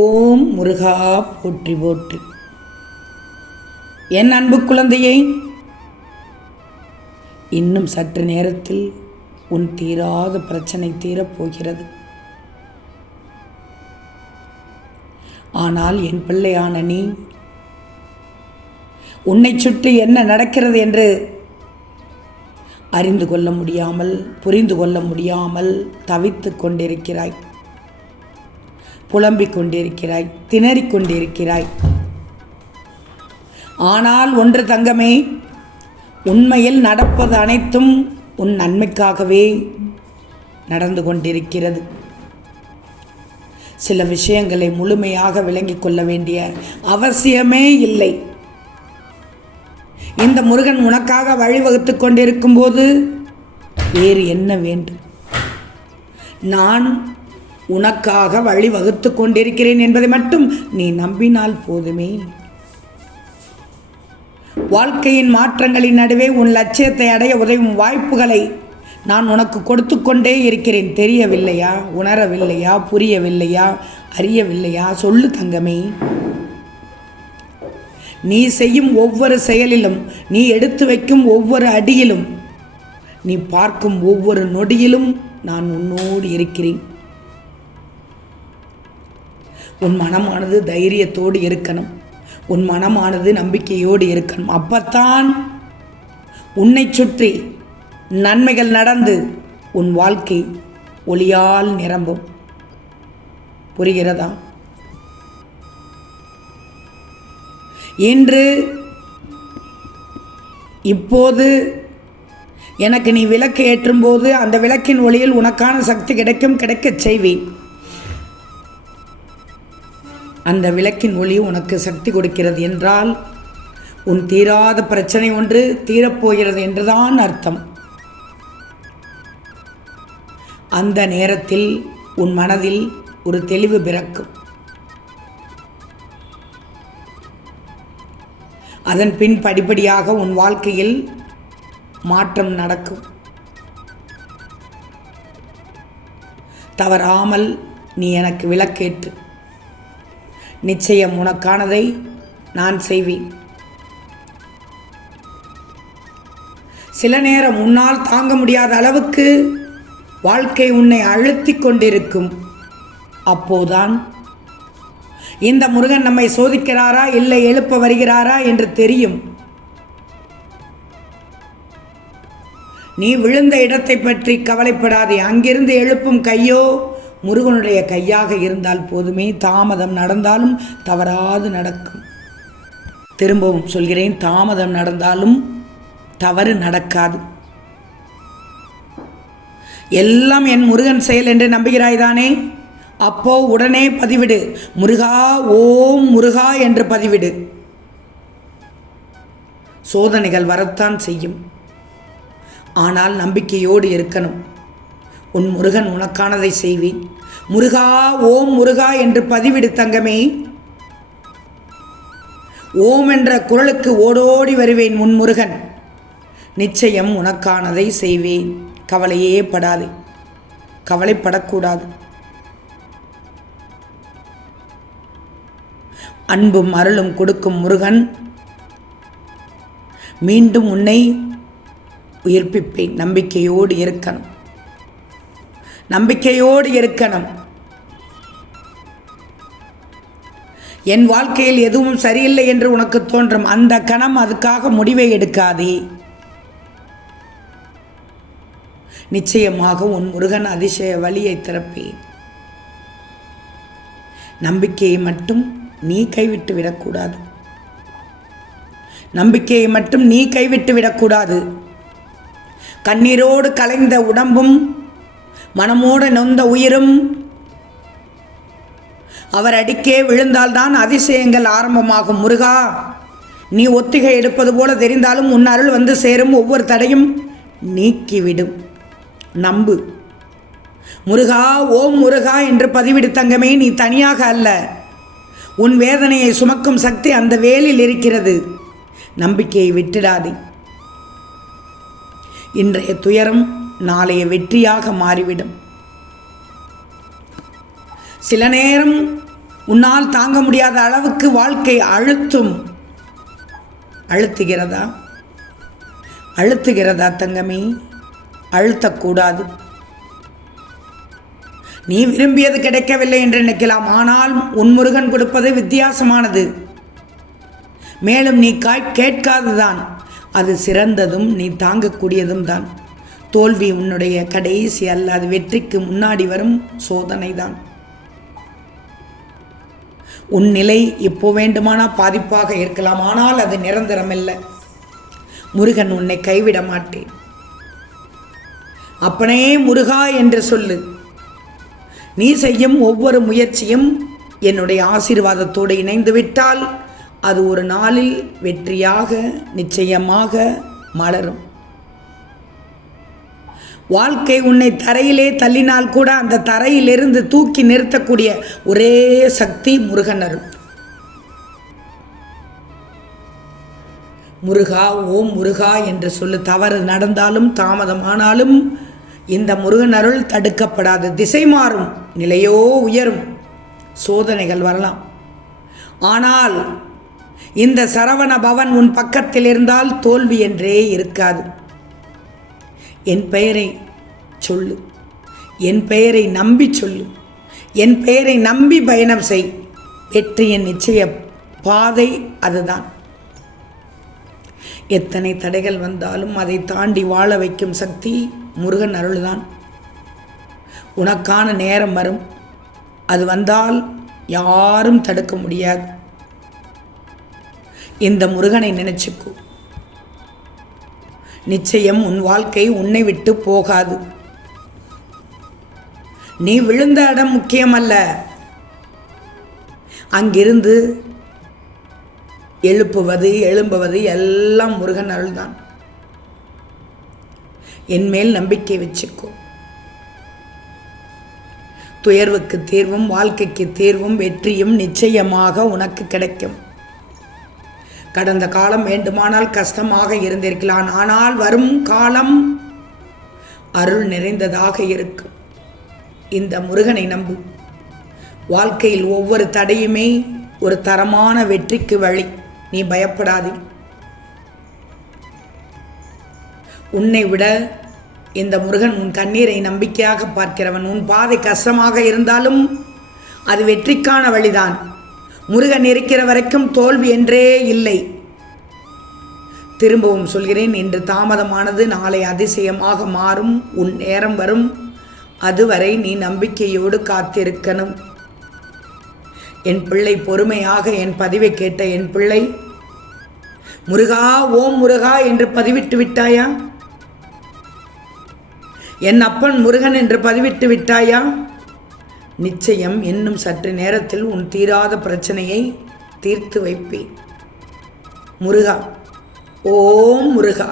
ஓம் முருகா போற்றி போற்றி. என் அன்பு குழந்தையை, இன்னும் சற்று நேரத்தில் உன் தீராத பிரச்சனை தீரப்போகிறது. ஆனால் என் பிள்ளையான நீ உன்னை சுற்றி என்ன நடக்கிறது என்று அறிந்து கொள்ள முடியாமல், புரிந்து கொள்ள முடியாமல் தவித்து கொண்டிருக்கிறாய், புலம்பிக் கொண்டிருக்கிறாய், திணறிக் கொண்டிருக்கிறாய். ஆனால் ஒன்று தங்கமே, உண்மையில் நடப்பது அனைத்தும் உன் நன்மைக்காகவே நடந்து கொண்டிருக்கிறது. சில விஷயங்களை முழுமையாக விளங்கிக் கொள்ள வேண்டிய அவசியமே இல்லை. இந்த முருகன் உனக்காக வழிவகுத்து கொண்டிருக்கும் போது வேறு என்ன வேண்டும்? நான் உனக்காக வழிவகுத்து கொண்டிருக்கிறேன் என்பதை மட்டும் நீ நம்பினால் போதுமே. வாழ்க்கையின் மாற்றங்களின் நடுவே உன் லட்சியத்தை அடைய உதவும் வாய்ப்புகளை நான் உனக்கு கொடுத்து கொண்டே இருக்கிறேன். தெரியவில்லையா? உணரவில்லையா? புரியவில்லையா? அறியவில்லையா? சொல்லு தங்கமே. நீ செய்யும் ஒவ்வொரு செயலிலும், நீ எடுத்து வைக்கும் ஒவ்வொரு அடியிலும், நீ பார்க்கும் ஒவ்வொரு நொடியிலும் நான் உன்னோடு இருக்கிறேன். உன் மனமானது தைரியத்தோடு இருக்கணும். உன் மனமானது நம்பிக்கையோடு இருக்கணும். அப்பத்தான் உன்னை சுற்றி நன்மைகள் நடந்து உன் வாழ்க்கை ஒளியால் நிரம்பும். புரிகிறதா? இன்று இப்போது எனக்கு நீ விளக்கு ஏற்றும் போது அந்த விளக்கின் ஒளியில் உனக்கான சக்தி கிடைக்கச் செய்வேன். அந்த விளக்கின் ஒளி உனக்கு சக்தி கொடுக்கிறது என்றால் உன் தீராத பிரச்சனை ஒன்று தீரப்போகிறது என்றுதான் அர்த்தம். அந்த நேரத்தில் உன் மனதில் ஒரு தெளிவு பிறக்கும். அதன் பின் படிப்படியாக உன் வாழ்க்கையில் மாற்றம் நடக்கும். தவறாமல் நீ எனக்கு விளக்கேற்று. நிச்சயம் உனக்கானதை நான் செய்வேன். சில நேரம் உன்னால் தாங்க முடியாத அளவுக்கு வாழ்க்கை உன்னை அழுத்தி கொண்டிருக்கும். அப்போதான் இந்த முருகன் நம்மை சோதிக்கிறாரா, இல்லை எழுப்ப வருகிறாரா என்று தெரியும். நீ விழுந்த இடத்தை பற்றி கவலைப்படாதே. அங்கிருந்து எழுப்பும் கையோ முருகனுடைய கையாக இருந்தால் போதுமே. தாமதம் நடந்தாலும் தவறாது நடக்கும். திரும்பவும் சொல்கிறேன், தாமதம் நடந்தாலும் தவறு நடக்காது. எல்லாம் என் முருகன் செயல் என்று நம்புகிறாய்தானே? அப்போ உடனே பதிவிடு, முருகா, ஓம் முருகா என்று பதிவிடு. சோதனைகள் வரத்தான் செய்யும். ஆனால் நம்பிக்கையோடு இருக்கணும். உன் முருகன் உனக்கானதை செய்வேன். முருகா, ஓம் முருகா என்று பதிவிடு தங்கமே. ஓம் என்ற குரலுக்கு ஓடோடி வருவேன். உன் முருகன் நிச்சயம் உனக்கானதை செய்வேன். கவலையே படாதே. கவலைப்படக்கூடாது. அன்பும் அருளும் கொடுக்கும் முருகன் மீண்டும் உன்னை உயிர்ப்பிப்பேன். நம்பிக்கையோடு இருக்கணும். நம்பிக்கையோடு இருக்கணும். என் வாழ்க்கையில் எதுவும் சரியில்லை என்று உனக்கு தோன்றும் அந்த கணம் அதுக்காக முடிவை எடுக்காதே. நிச்சயமாக உன் முருகன் அதிசய வழியை திறப்பேன். நம்பிக்கையை மட்டும் நீ கைவிட்டு விடக்கூடாது. நம்பிக்கையை மட்டும் நீ கைவிட்டு விடக்கூடாது. கண்ணீரோடு கலைந்த உடம்பும் மனமோடு நொந்த உயிரும் அவர் அடிக்கே விழுந்தால்தான் அதிசயங்கள் ஆரம்பமாகும். முருகா, நீ ஒத்திகை எடுப்பது போல தெரிந்தாலும் உன் அருள் வந்து சேரும். ஒவ்வொரு தடையும் நீக்கிவிடும். நம்பு. முருகா, ஓம் முருகா என்று பதிவிடு தங்கமே. நீ தனியாக அல்ல. உன் வேதனையை சுமக்கும் சக்தி அந்த வேலில் இருக்கிறது. நம்பிக்கையை விட்டுடாதே. இன்றைய துயரம் நாளைய வெற்றியாக மாறிவிடும். சில நேரம் உன்னால் தாங்க முடியாத அளவுக்கு வாழ்க்கை அழுத்துகிறதா தங்கமே? அழுத்தக்கூடாது. நீ விரும்பியது கிடைக்கவில்லை என்று நினைக்கலாம். ஆனால் உன் முருகன் கொடுப்பது வித்தியாசமானது. மேலும் நீ கேட்காதுதான். அது சிறந்ததும் நீ தாங்கக்கூடியதும் தான். தோல்வி உன்னுடைய கடைசி அல்ல, அது வெற்றிக்கு முன்னாடி வரும் சோதனை தான். உன் நிலை இப்போ வேண்டுமானால் பாதிப்பாக இருக்கலாம், ஆனால் அது நிரந்தரமில்லை. முருகன் உன்னை கைவிட மாட்டேன். அப்பனே முருகா என்று சொல்லு. நீ செய்யும் ஒவ்வொரு முயற்சியும் என்னுடைய ஆசீர்வாதத்தோடு இணைந்து விட்டால் அது ஒரு நாளில் வெற்றியாக நிச்சயமாக மலரும். வாழ்க்கை உன்னை தரையிலே தள்ளினால் கூட அந்த தரையிலிருந்து தூக்கி நிறுத்தக்கூடிய ஒரே சக்தி முருகன் அருள். முருகா, ஓம் முருகா என்று சொல்லு. தவறு நடந்தாலும் தாமதமானாலும் இந்த முருகன் அருள் தடுக்கப்படாது. திசை மாறும், நிலையோ உயரும், சோதனைகள் வரலாம். ஆனால் இந்த சரவண பவன் உன் பக்கத்தில் இருந்தால் தோல்வி என்றே இருக்காது. என் பெயரை சொல்லு, என் பெயரை நம்பி சொல்லு, என் பெயரை நம்பி பயணம் செய். வெற்றியின் நிச்சய பாதை அதுதான். எத்தனை தடைகள் வந்தாலும் அதை தாண்டி வாழ வைக்கும் சக்தி முருகன் அருள்தான். உனக்கான நேரம் வரும், அது வந்தால் யாரும் தடுக்க முடியாது. இந்த முருகனை நினைச்சுக்கோ. நிச்சயம் உன் வாழ்க்கை உன்னை விட்டு போகாது. நீ விழுந்த இடம் முக்கியமல்ல, அங்கிருந்து எழும்புவது எல்லாம் முருகன் அருள்தான். என் மேல் நம்பிக்கை வச்சுக்கோ. துயர்வுக்கு தீர்வும் வாழ்க்கைக்கு தீர்வும் வெற்றியும் நிச்சயமாக உனக்கு கிடைக்கும். கடந்த காலம் வேண்டுமானால் கஷ்டமாக இருந்திருக்கலாம், ஆனால் வரும் காலம் அருள் நிறைந்ததாக இருக்கும். இந்த முருகனை நம்பு. வாழ்க்கையில் ஒவ்வொரு தடையுமே ஒரு தரமான வெற்றிக்கு வழி. நீ பயப்படாதே. உன்னை விட இந்த முருகன் உன் கண்ணீரை நம்பிக்கையாக பார்க்கிறவன். உன் பாதை கஷ்டமாக இருந்தாலும் அது வெற்றிக்கான வழிதான். முருகன் இருக்கிற வரைக்கும் தோல்வி என்றே இல்லை. திரும்பவும் சொல்கிறேன், இன்று தாமதமானது நாளை அதிசயமாக மாறும். உன் நேரம் வரும். அதுவரை நீ நம்பிக்கையோடு காத்திருக்கணும். என் பிள்ளை, பொறுமையாக என் பதிவை கேட்ட என் பிள்ளை, முருகா ஓம் முருகா என்று பதிவிட்டு விட்டாயா? என் அப்பன் முருகன் என்று பதிவிட்டு விட்டாயா? நிச்சயம் இன்னும் சற்று நேரத்தில் உன் தீராத பிரச்சனையை தீர்த்து வைப்பேன். முருகா, ஓம் முருகா.